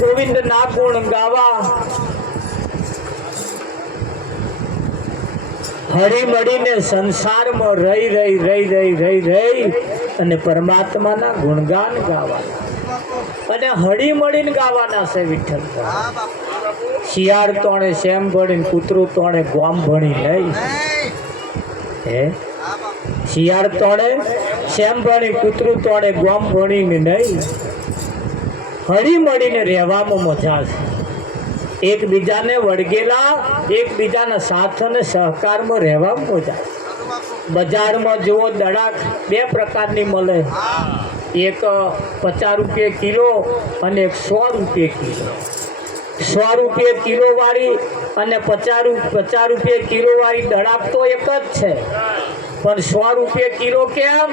ગોવિંદ ના ગુણ ગાવા હળી મળીને સંસારમાં રહી અને પરમાત્માના ગુણગાન ગાવા અને હળી મળીને ગાવાના છે વિઠ્ઠલ. શિયાળ તોણે શેમ ભણીને કૂતરું તોણે ગોમ ભણી નહીં. હે શિયાળ તોણે શેમ ભણી કૂતરું તોણે ગોમ ભણીને નહીં. હળી મળીને રહેવામાં મજા છે. એકબીજાને વળગેલા એકબીજાના સાથ અને સહકારમાં રહેવામાં મજા. બજારમાં જુઓ દડાક બે પ્રકારની મળે, એક 50 રૂપિયા કિલો અને એક 100 રૂપિયા કિલો. 100 રૂપિયા કિલો વાળી અને 50 રૂપિયા કિલો વાળી દડાક તો એક જ છે, પણ 100 રૂપિયા કિલો કેમ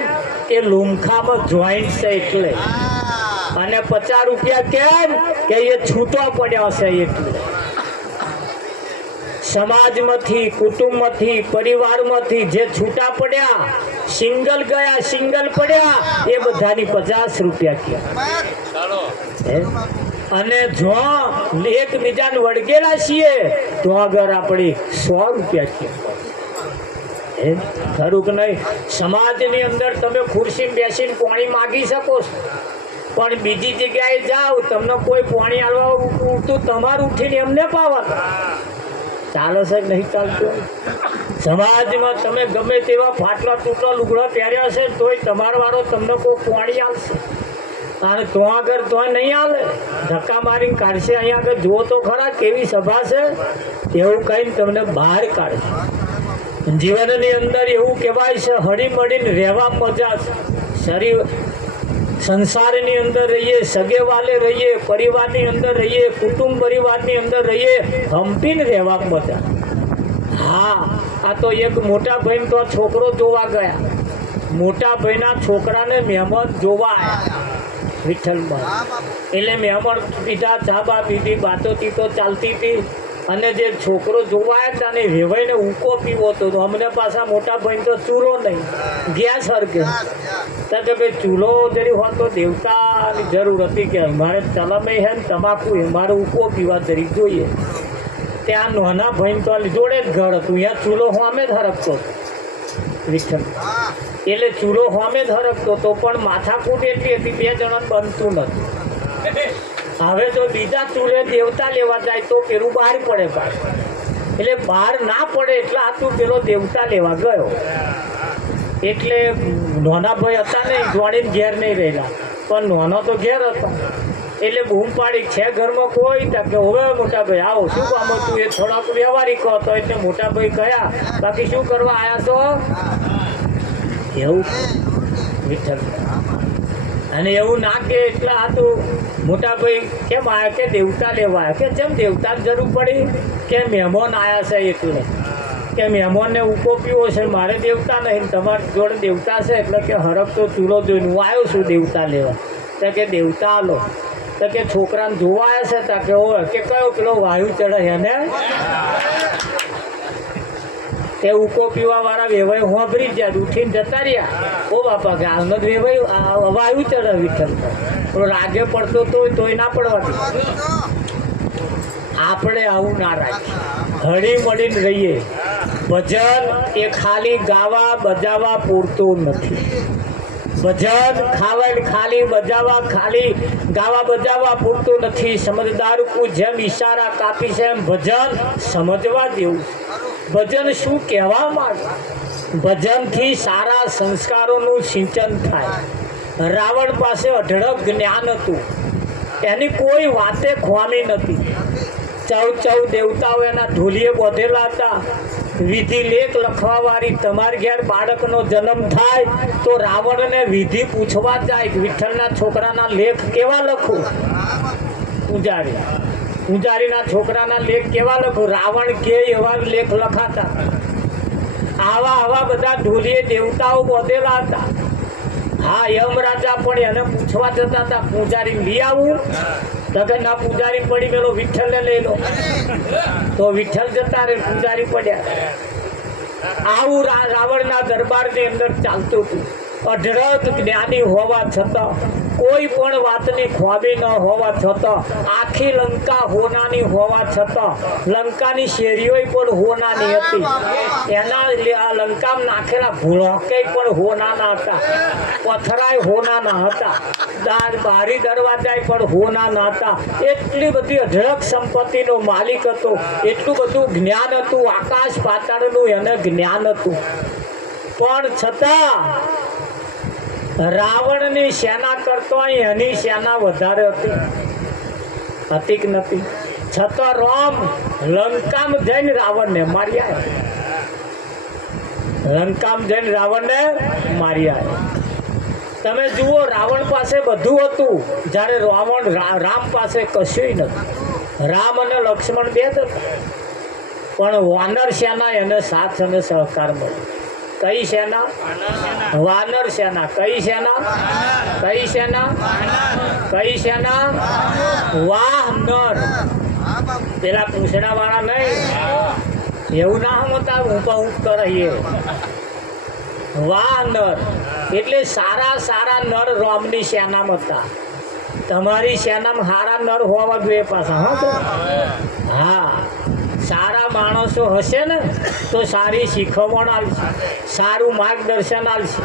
કે લુમખામાં જોઈન્ટ છે એટલે, અને 50 રૂપિયા કેમ કે એ છૂટો પડ્યો છે એટલે. સમાજમાંથી, કુટુંબમાંથી, પરિવારમાંથી જે છૂટા પડ્યા, સિંગલ ગયા, સિંગલ પડ્યા, એ બધાની 50 રૂપિયા કહેવાય. અને જો એકબીજાને વળગેલા છીએ તો આગળ આપણી 100 રૂપિયા કહેવાય. ખરું કે નહીં? સમાજની અંદર તમે ખુરશી બેસીને પાણી માગી શકો છો, પણ બીજી જગ્યાએ જાઓ તમને કોઈ પાણી આલવા ઉઠતું તમારું ઉઠીને એમને પાવાનું ચાલે છે નહીં ચાલતું. સમાજમાં તમે ગમે તેવા ફાટલા તૂટલા લુગડા પહેર્યા છે તોય તમારો વાળો તમને કોઈ પાણી આવશે, અને તો આગળ તો નહીં આવે, ધક્કા મારીને કાઢશે. અહીંયા આગળ જુઓ તો ખરા કેવી સભા છે, એવું કહીને તમને બહાર કાઢશે. જીવનની અંદર એવું કહેવાય છે હળી મળીને રહેવા મજા છે. શરીર સંસારની અંદર રહીએ, સગેવાલે રહીએ, પરિવારની અંદર રહીએ, કુટુંબ પરિવારની અંદર રહીએ, હંપીને રહેવા મજા. હા, આ તો એક મોટા ભાઈ તો છોકરો જોવા ગયા, મોટા ભાઈના છોકરાને મહેમાન જોવા આવ્યા વિઠ્ઠલમાં. એટલે મહેમાન પીધા, ચાબા પીધી, બાતો તીતો ચાલતી હતી, અને જે છોકરો જોવા આવ્યા હતા ને વેવાઈને ઉકો પીવો હતો. તો અમને પાછા મોટા ભાઈ તો ચૂલો નહીં, ગેસ હરકે કે ભાઈ ચૂલો જરી હોત તો દેવતાની જરૂર હતી કે અમારે તલમે હે ને તમાકુ મારે ઉકો પીવા જરી જોઈએ. ત્યાં નાના ભાઈ તો જોડે જ ઘર હતું, અહીંયા ચૂલો હોમે જ હરકતો વિઠ્ઠલ. એટલે ચૂલો હોમે જ હરકતો હતો, પણ માથાકૂટ એટલી હતી 2 જણા બનતું નથી. હવે તો બીજા ચૂલે દેવતા લેવા જાય તો પેલું બહાર પડે પાછું, એટલે બહાર ના પડે એટલે આતું પેલો દેવતા લેવા ગયો. એટલે નાના ભાઈ હતા ને જોડીને ઘેર નહીં રહેલા, પણ નાનો તો ઘેર હતો. એટલે બૂમ પાડી છે ઘરમાં કોઈ કે હવે મોટા ભાઈ આવો, શું કામ હતું? એ થોડાક વ્યવહારિક હતો એટલે મોટા ભાઈ ગયા, બાકી શું કરવા આવ્યા તો એવું વિઠ્ઠલ. અને એવું ના કે એટલે આ તો મોટા ભાઈ કેમ આવ્યા કે દેવતા લેવા આવ્યા. કે જેમ દેવતાની જરૂર પડી કે મહેમાન આવ્યા છે એટલે કે મહેમાનને ઉકો પીવો છે, મારે દેવતા નહીં, તમારી જોડે દેવતા છે એટલે કે હરક તો ચૂલો જોઈને હું આવ્યો છું દેવતા લેવા. તો કે દેવતા આલો. તો કે છોકરાને જોવા આવ્યા છે તા કે હોય કે કયો પેલો વાયુ ચડે એને તે ઉકો પીવા વાળા વેવાઈ હોંભરી ગયા, ઉઠીને જતા રહ્યા. ઓ બાપા કે હાલનો જ વેવાઈ વાયુ ચડે વિઠ્ઠલ. રાગે પડતો તોય ના પડવાથી. આપણે આવું ના રાખીએ, હળી મળીને રહીએ. ભજન એ ખાલી ગાવા બજાવવા પૂરતું નથી. ભજન ખાલી બજાવવા, ખાલી ગાવા બજાવવા પૂરતું નથી. સમજદાર કો જેમ ઈશારા કાપી છે એમ ભજન સમજવા જેવું. ભજન શું કહેવા માંગે? ભજનથી સારા સંસ્કારોનું સિંચન થાય. રાવણ પાસે અઢળક જ્ઞાન હતું, એની કોઈ વાતે ખોમી નથી. 14 દેવતાઓ એના ઢોલીએ બોધેલા હતા. વિધિ લેખ લખવાવાળી તમારી ઘેર બાળકનો જન્મ થાય તો રાવણને વિધિ પૂછવા જાય કે વિઠ્ઠલના છોકરાના લેખ કેવા લખું? પૂજારીના છોકરાના લેખ કેવા લખું? રાવણ કે એવા લેખ લખાતા. આવા બધા ઢોલીએ દેવતાઓ બોધેલા હતા. હા, યમરાજા પણ એને પૂછવા જતા હતા, પૂજારી લઈ આવું? તો કે ના, પૂજારી પડી પેલો વિઠ્ઠલને લઈ લો. તો વિઠ્ઠલ જતા રે, પૂજારી પડ્યા. આવું રાવણના દરબારની અંદર ચાલતું હતું. અઢળક જ્ઞાની હોવા છતાં, કોઈ પણ વાતની ખ્વાબી ન હોવા છતાં, આખી લંકા હોનાની હોવા છતાં, લંકાની શેરીઓ પણ હોનાની હતી. એના લંકામાં નાખેલા ભૂલકે પણ હોનાના હતા, પથરાય હોનાના હતા, બારી દરવાજા પણ હોનાના હતા. એટલી બધી અઢળક સંપત્તિનો માલિક હતો, એટલું બધું જ્ઞાન હતું, આકાશ પાતાળનું એને જ્ઞાન હતું. પણ છતાં રાવણની સેના કરતો એની સેના વધારે હતી કે નથી? છતાં રામ લંકામાં જઈને રાવણને મારી આવ્યા. લંકામાં જઈને રાવણને મારી આવ્યા. તમે જુઓ, રાવણ પાસે બધું હતું, જ્યારે રામ પાસે કશું નતું. રામ અને લક્ષ્મણ બે જ હતા, પણ વાનર સેના એને સાથ અને સહકાર મળ્યો. કઈ સેના? વાનર સેના. કઈ સેના? કઈ સેના? કઈ સેના? વાનર. પેલા પૂછડા વાળા નહીં, એવું ના સમજતા ઊંપા ઊંપ કરાઈએ. વાનર એટલે સારા સારા નર રામની સેનામાં હતા. તમારી સેનામાં સારા નર હોવા જોઈએ પાછા. હા, સારા માણસો હશે ને તો સારી શીખવણ આલશે, સારું માર્ગદર્શન આલશે,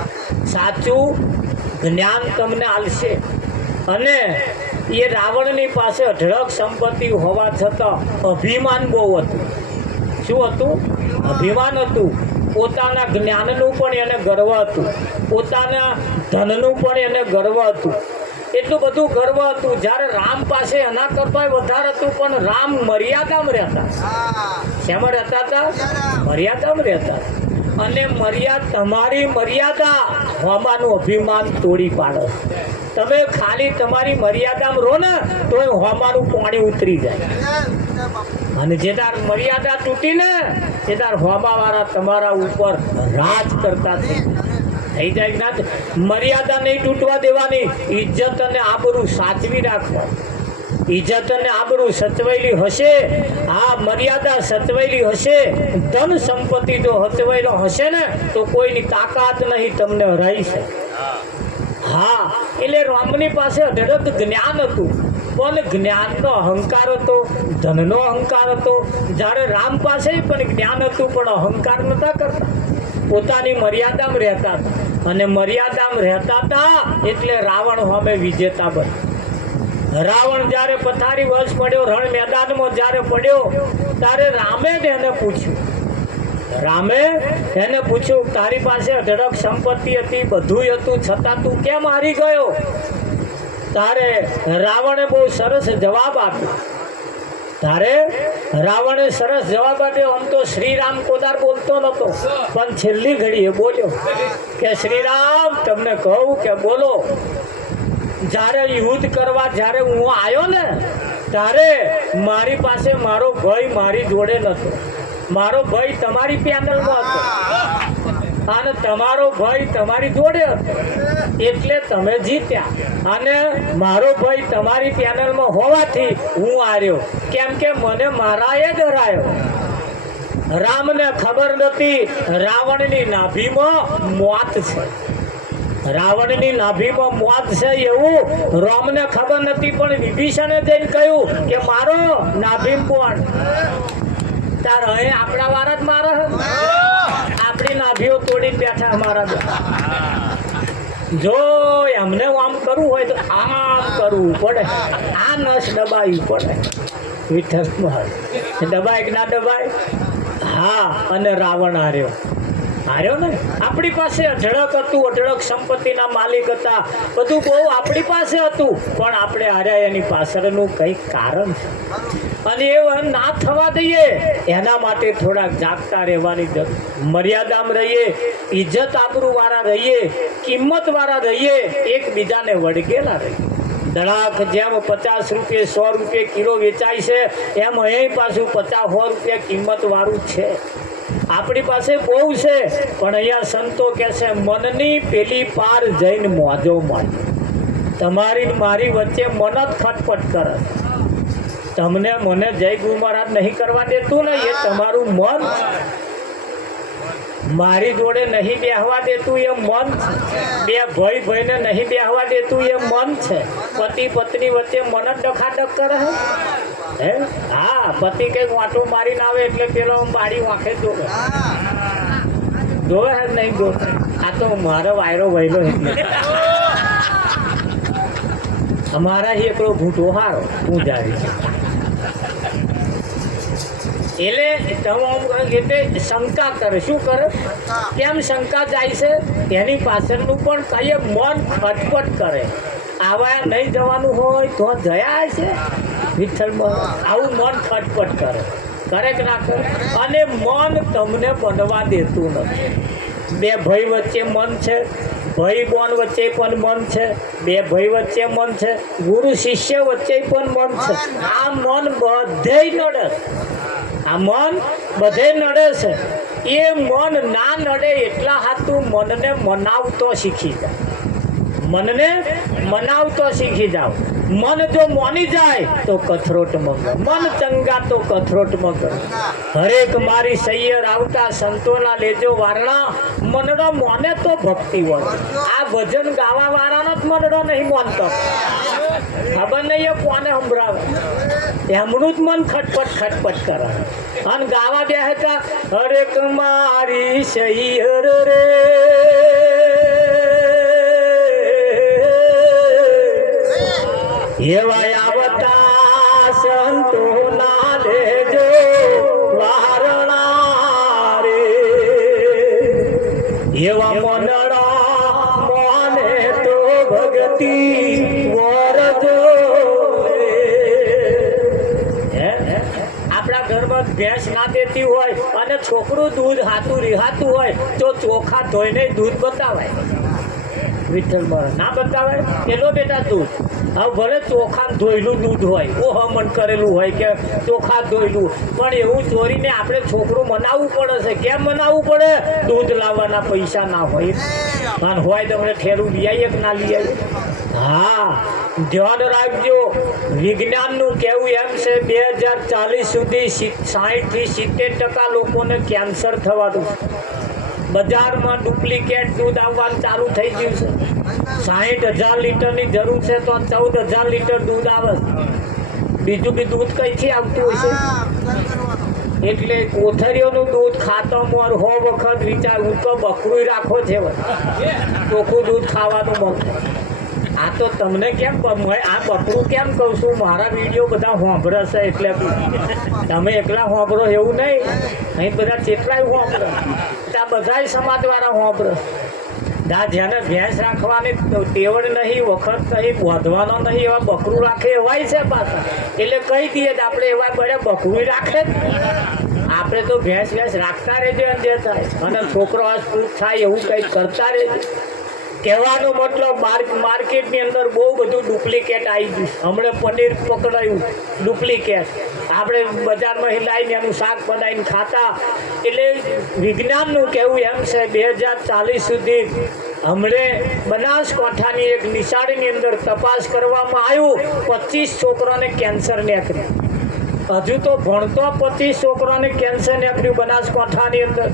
સાચું જ્ઞાન તમને આલશે. અને એ રાવણની પાસે અઢળક સંપત્તિ હોવા છતાં અભિમાન બહુ હતું. શું હતું? અભિમાન હતું. પોતાના જ્ઞાનનું પણ એને ગર્વ હતું, પોતાના ધનનું પણ એને ગર્વ હતું. એટલું બધું ગર્વ હતું. જ્યારે રામ પાસે એના કરતા વધારે હતું, પણ રામ મર્યાદામાં રહેતા. શેમાં રહેતા હતા? મર્યાદામાં રહેતા. અને તમારી મર્યાદા હોમાનું અભિમાન તોડી પાડે. તમે ખાલી તમારી મર્યાદામાં રહો ને તો હોમાનું પાણી ઉતરી જાય. અને જે તાર મર્યાદા તૂટી ને તે તાર હોમાવાળા તમારા ઉપર રાજ કરતા થઈ જાય. ના, મર્યાદા નહીં તૂટવા દેવાની. ઇજ્જત અને આબરૂ સાચવી રાખવા. ઇજ્જત અને આબરૂ સચવાયેલી હશે, હા, મર્યાદા સચવાયેલી હશે, ધન સંપત્તિ જો સચવાયેલો હશે ને તો કોઈની તાકાત નહીં તમને હરાઈ શકે. હા, એટલે રામની પાસે અઢળક જ્ઞાન હતું, પણ જ્ઞાનનો અહંકાર હતો, ધનનો અહંકાર હતો. જ્યારે રામ પાસે પણ જ્ઞાન હતું, પણ અહંકાર નતા કરતા. પોતાની મર્યાદામાં રહેતા હતા. અને મર્યાદામાં રહેતા હતા એટલે રાવણ સામે વિજેતા બન્યો. રાવણ જ્યારે પથારી વર્ષ પડ્યો, રણ મેદાનમાં જ્યારે પડ્યો, ત્યારે રામે જ એને પૂછ્યું. રામે એને પૂછ્યું, તારી પાસે અઢળક સંપત્તિ હતી, બધું હતું, છતાં તું કેમ હારી ગયો? તારે રાવણે બહુ સરસ જવાબ આપ્યો. તારે રાવણે સરસ જવાબ આપ્યો. આમ તો શ્રીરામ કોદાર બોલતો નતો, પણ છેલ્લી ઘડીએ બોલ્યો કે શ્રીરામ, તમને કહું કે બોલો. જ્યારે યુદ્ધ કરવા જ્યારે હું આવ્યો ને, ત્યારે મારી પાસે મારો ભાઈ મારી જોડે નતો. મારો ભાઈ તમારી પેનલમાં હતો અને તમારો ભાઈ તમારી જોડે હતો, એટલે તમે જીત્યા. અને મારો ભાઈ તમારી પેનલમાં હોવાથી હું હાર્યો, કેમ કે મને મારાએ જ હરાયો. રામને ખબર નથી રાવણની નાભીમાં મોત છે. રાવણની નાભીમાં મોત છે એવું રામને ખબર નથી. પણ વિભીષણે જઈને કહ્યું કે મારો નાભીમ કોણ? તાર હવે આપણા વાળા જ મારે, આપણી નાભીઓ તોડીને બેઠા અમારા. જો એમને આમ કરવું હોય તો આમ કરવું પડે, આ નસ દબાવી પડે. વિઠ્ઠલ દબાય કે ના દબાય? હા, અને રાવણ હાર્યો ને. આપણી પાસે અઢળક હતું, અઢળક સંપત્તિના માલિક હતા, બધું બહુ આપણી પાસે હતું, પણ આપણે હાર્યા એની પાછળનું કંઈક કારણ છે. અને એ ના થવા દઈએ એના માટે થોડાક જાગતા રહેવાની જરૂર. મર્યાદામાં રહીએ, ઇજ્જત આબરૂ વાળા રહીએ, કિંમત વાળા રહીએ, એકબીજાને વળગેલા રહીએ. દડાક જેમ 50 રૂપિયા 100 રૂપિયા કિલો વેચાય છે, એમ અહીં પાછું 50-100 રૂપિયા કિંમત વાળું છે. આપણી પાસે બહુ છે, પણ અહીંયા સંતો કહે છે મનની પેલી પાર જઈને મોજો માંડ. તમારી મારી વચ્ચે મન જ ખટપટ કરે. તમને મને જય ગુરુ મહારાજ નહીં કરવા દેતું ને, એ તમારું મન. મારી જોડે નહીં બેહવા દેતું એ મન છે. બે ભાઈને નહીં બેહવા દેતું એ મન છે. પતિ પત્ની વચ્ચે મન જ ડખાડખ કરે હે. હા, પતિ કઈક વાંટો મારીને આવે એટલે પેલો બાળી વાંખે જોવે હે નહીં જોવે. આ તો મારો વાયરો વહેલો એટલે અમારા એકલો ઘૂંટો હારો હું જાવી એટલે શંકા કરે. શું કરે? કેમ શંકા જાય છે? એની પાછળનું પણ કઈ મન ખટપટ કરે. આવા નહીં જવાનું હોય તો જયા છે વિઠ્ઠલમાં. આવું મન ખટપટ કરે કે ના કરે? અને મન તમને બનવા દેતું નથી. બે ભાઈ વચ્ચે મન છે, ભાઈ બોન વચ્ચે પણ મન છે, બે ભાઈ વચ્ચે મન છે, ગુરુ શિષ્ય વચ્ચે પણ મન છે. આ મન બધે નડે. આ મન બધે નડે છે. એ મન ના નડે એટલા હાથું મનને મનાવતો શીખી જાઓ. મનને મનાવતો શીખી જાઓ. મન જો મોની જાય તો કથરોટ મગર, મન ચંગા તો કથરોટ મગર. હરેક મારી સૈયર આવતા સંતોના લેજો વારણા, મનડો મોને તો ભક્તિ હોય. આ ભજન ગાવા વાળાનો જ મનડો નહીં મોનતો. ખબર નહીં એ કોને સંભળાવે, એમનું જ મન ખટપટ કરે. અને ગાવા બે હતા હરેક મારી સૈયર રે એવા આવતા સંતો ના લેજો વારણા રે. એવા મનડા મોને તો ભક્તિ વરજો. આપણા ઘરમાં ભેંસ ના દેતી હોય અને છોકરું દૂધ હાથું રિહાતું હોય તો ચોખા ધોઈને દૂધ બતાવાય. વિઠ્ઠલ ના બતાવે પેલો બેટા દૂધ. હવે ભલે ચોખા ધોયેલું દૂધ હોય, ઓહમણ કરેલું હોય કે ચોખા ધોયેલું, પણ એવું ચોરીને આપણે છોકરું મનાવવું પડે છે. કેમ મનાવવું પડે? દૂધ લાવવાના પૈસા ના હોય. અને હોય તો આપણે ઠેરું લઈ આવીએ કે ના લઈ આવીએ. હા, ધ્યાન રાખજો. વિજ્ઞાનનું કહેવું એમ છે 2040 સુધી 60-70% લોકોને કેન્સર થવાનું. બજારમાં ડુપ્લિકેટ દૂધ આવવાનું ચાલુ થઈ ગયું છે. 60,000 લીટરની જરૂર છે તો 14,000 લીટર દૂધ આવે. બીજું બી દૂધ કઈથી આવતું હોય છે? એટલે કોથળીઓનું દૂધ ખાતો મોર 100 વખત વિચાર. હું તો બકરું રાખો છે, ચોખ્ખું દૂધ ખાવાનું મન. આ તો તમને કેમ આ બકરું કેમ કહું છું? મારા વિડીયો બધા સાંભળે છે એટલે તમે એકલા સાંભળો એવું નહીં. અહીં બધા કેટલાય સાંભળે. આ બધા સમાજવાળા સાંભળે. જેને ભેંસ રાખવાની ટેવડ નહીં, વખત નહીં, બાંધવાનો નહીં, એવા બકરું રાખે એવાય છે પાછા. એટલે કહી દઈએ આપણે એવા બધા બકરું રાખે. આપણે તો ભેંસ રાખતા રહેજો અને જે થાય. અને છોકરો સ્કૂટ થાય એવું કંઈક કરતા રહેજો. કહેવાનો મતલબ માર્કેટની અંદર બહુ બધું ડુપ્લિકેટ આવી ગયું. હમણાં પનીર પકડાયું ડુપ્લિકેટ. આપણે બજારમાં લાવીને એનું શાક બનાવીને ખાતા. એટલે વિજ્ઞાનનું કહેવું એમ છે 2040 સુધી હમણે બનાસકાંઠાની એક નિશાળીની અંદર તપાસ કરવામાં આવ્યું. 25 છોકરાને કેન્સર નીકળ્યું. હજુ તો ભણતો 25 છોકરાને કેન્સર નીકળ્યું બનાસકાંઠાની અંદર.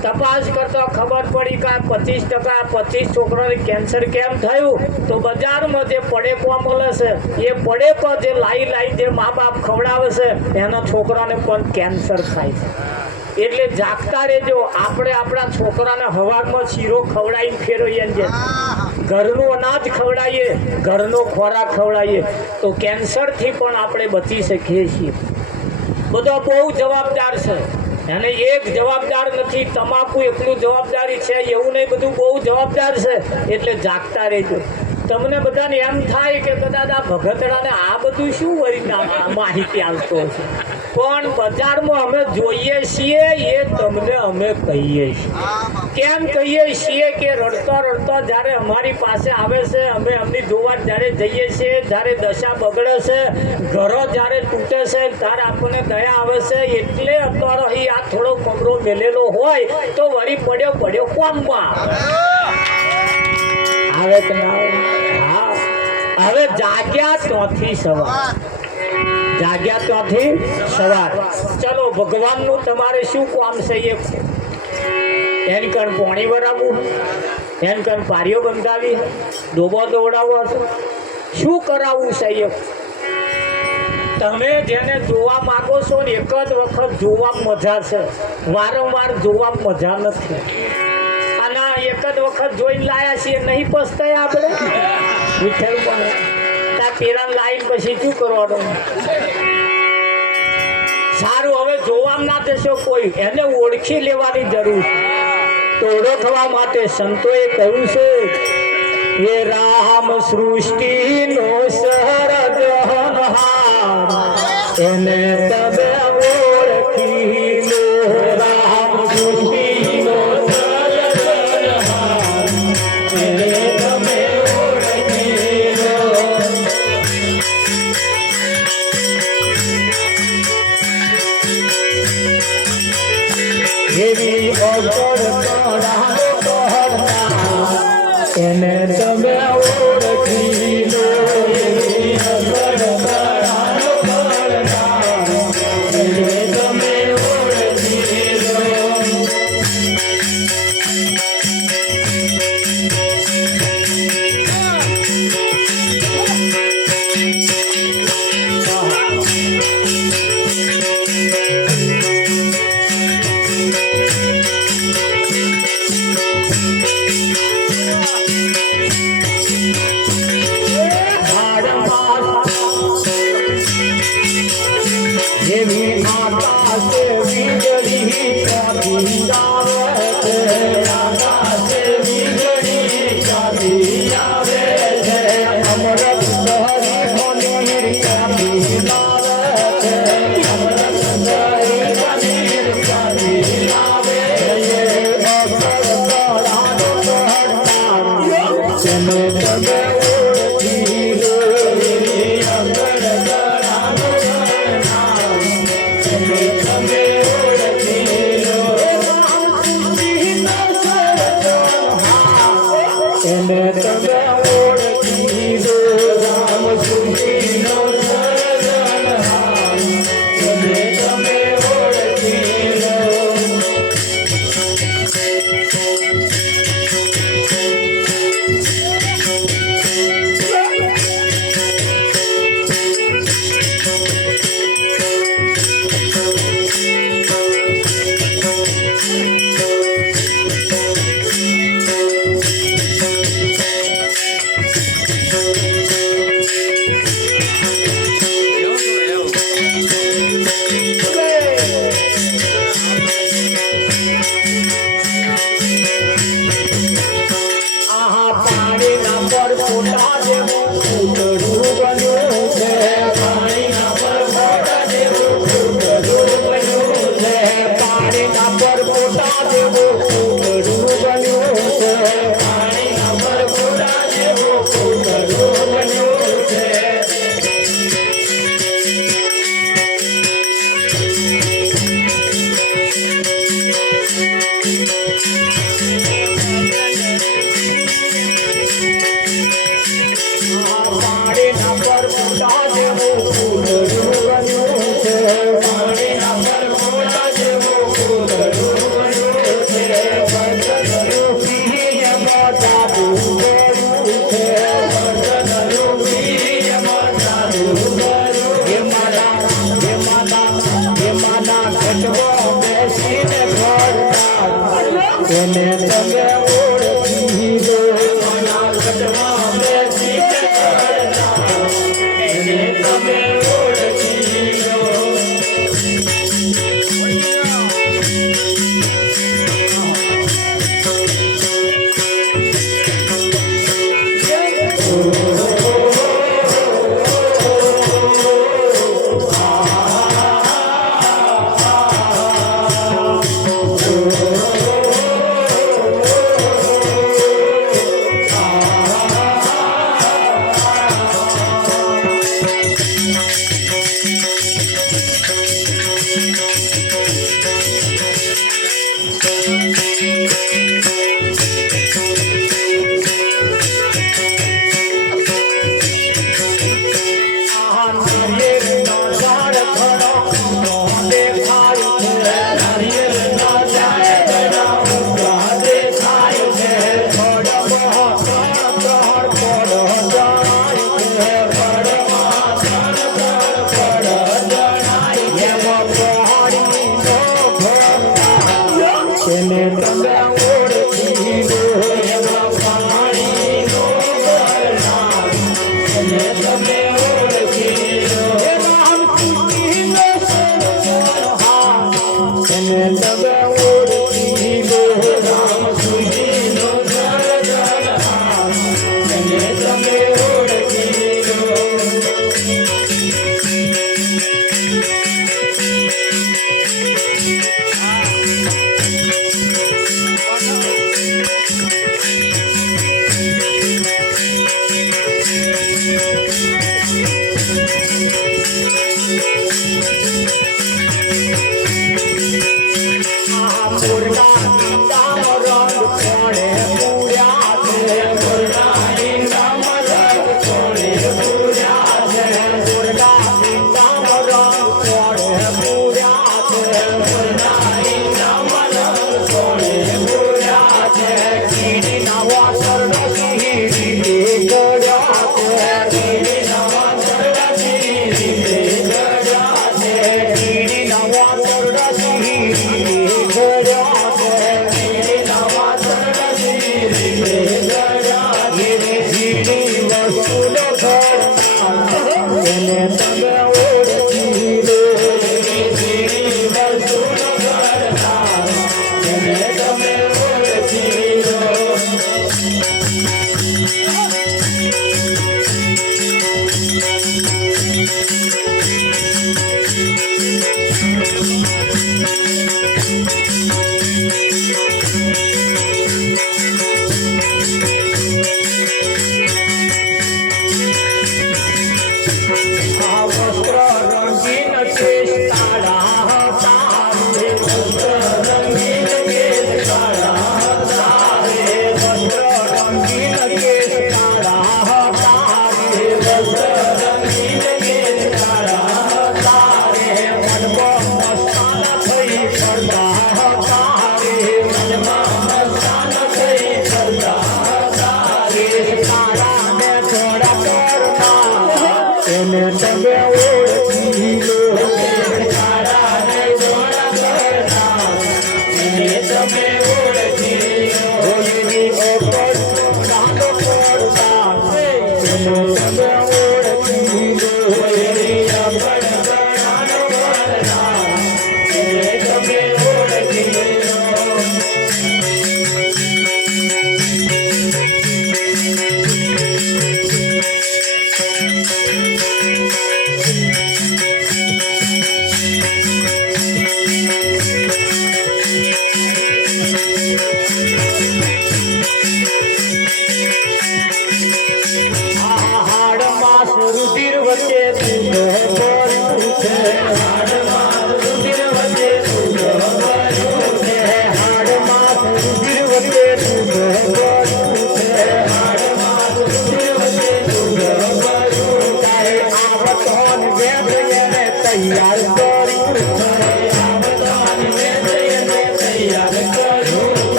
તપાસ કરતો ખબર પડી કે 25% છોકરાને કેન્સર કેમ થયું? તો બજારમાં જે પડેકો મળે છે એ પડેકો જે લાઈ જે મા બાપ ખવડાવે છે એના છોકરાને પણ કેન્સર થાય છે. એટલે જાગતા રહેજો. આપણે આપણા છોકરાને સવારમાં શીરો ખવડાવીને ફેરવીએ છે. ઘરનું અનાજ ખવડાવીએ, ઘરનો ખોરાક ખવડાવીએ તો કેન્સરથી પણ આપણે બચી શકીએ છીએ. બધા બહુ જવાબદાર છે. અને એક જવાબદાર નથી, તમાકુ એટલું જવાબદારી છે એવું નહીં, બધું બહુ જવાબદાર છે. એટલે જાગતા રહેજો. તમને બધાને એમ થાય કે કદાચ આ ભગતડાને આ બધું શું વળી માહિતી આવતો છે, પણ બજારમાં અમે જોઈએ છીએ એ તમને અમે કહીએ છીએ. કેમ કહીએ છીએ કે રડતો રડતો જ્યારે અમારી પાસે આવે છે, અમે એમની જોવા જ્યારે જઈએ છીએ, જ્યારે દશા બગડે છે, ઘરો જ્યારે તૂટે છે ત્યારે આપણને દયા આવે છે. એટલે અત્યારે અહીં આ થોડો કમરો મેલેલો હોય તો વળી પડ્યો કોમમાં આવે કે ના આવે? હા, હવે જાગ્યા ત્યાંથી સવાર. ચલો, ભગવાનનું તમારે શું કામ છે એ એને કણ પાણી વરાવવું, એને કણ પારીઓ બંધાવી, ડોબો દોડાવવો હશે, શું કરાવવું સાહેબ? તમે જેને જોવા માંગો છો ને એક જ વખત જોવા મજા છે, વારંવાર જોવા મજા નથી. અને એક જ વખત જોઈને લાયા છીએ, નહીં પસ્તાય આપણે વિઠ્ઠલ પણ પેલા લાઈન પછી શું કરવાનું? સારું, હવે જોવા ના દેશો કોઈ, એને ઓળખી લેવાની જરૂર. તો ઓળખવા માટે સંતોએ કહ્યું છે, એ રામ સૃષ્ટિનો સર્જનહાર, એને તમે ઓળખી લો. રામ સૃષ્ટિનો સર્જનહાર, એને તમે ઓળખી લો. એવી અગર એને તમે ઓળખી લો. એવી અગર એને તમે ઓળખી લો. જેવી આકાશે વીજળી ચાલી આવે છે, આકાશે વીજળી ચાલી આવે છે, અમૃત લહરી પનીર ચાલી આવે છે, અમૃત લહરી પનીર ચાલી આવે છે. અગર તળાનો ભરતા તેને તમે ઓળખી લો. અગર તળાનો ભરતા કેશ કાળા તારે વસ્ત્ર રંગીન કેશ કાળા તારે વસ્ત્ર રંગીન કેશ કાળા તારે વસ્ત્ર રંગીન કેશ કાળા તારે મનમાં મસ્તાન થઈ ફરતા તારે મનમાં મસ્તાન થઈ ફરતા તારે તારા ને થોડા કરના એને તમે ઓળખી લો તારા ને થોડા કરના એને તમે ઓળખી લો એની ઓપર નાનો પડતા એને તમે ઓળખી લો એની ઓપર નાનો પડતા એને તમે ઓળખી લો હાડ માસ રુધિર વચ્ચે દૂધ ભર્યું છે હાડ માસ રુધિર વચ્ચે દૂધ ભર્યું છે હાડ માસ રુધિર વચ્ચે